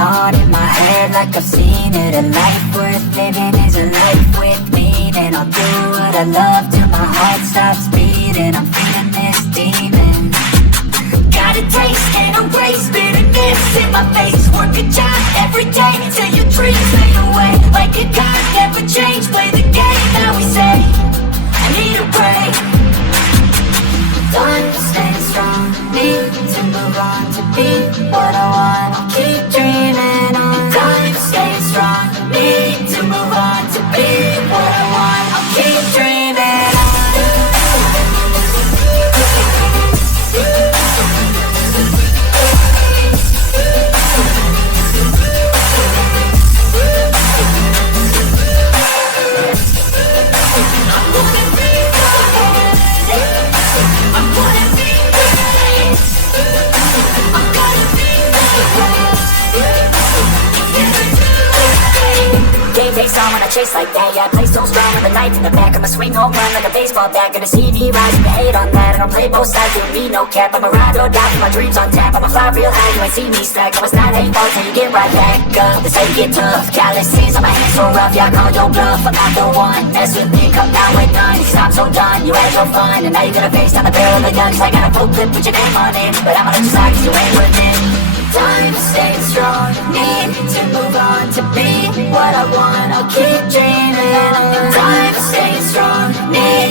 on in my head like I've seen it. A life worth living is a life with meaning. I'll do what I love till my heart stops beating. I'm feeding this demon. Got a taste, can't erase bitterness in my face. Work a job every day till your dreams fade away. Like a god, never change, play the game that we say. I need a break. Time to stay strong, need to move on to be what I want. I'll keep dreaming on. Time to stay strong, need to move on to be what I want. I'll keep dreaming on. Takes on when I chase like that, yeah, I play so strong with a knife in the back. I'ma swing home run like a baseball bat. Gonna see me rise, you hate on that. I don't play both sides, doing me no cap. I'm a ride or die, my dreams on tap. I'ma fly real high, you ain't see me stack. I was not hateful till you get right back up. This ain't get tough, calluses on my hands so rough. Yeah, I call your bluff, I'm not the one. Mess with me, come down with none. Cause I'm so done, you had your fun. And now you're gonna face down the barrel of the gun. Cause I got a full clip with your name on it. But I'ma let you slide cause you ain't worth it. Time to stay strong, need to move on to be what I want. I'll keep dreaming. Time to stay strong, need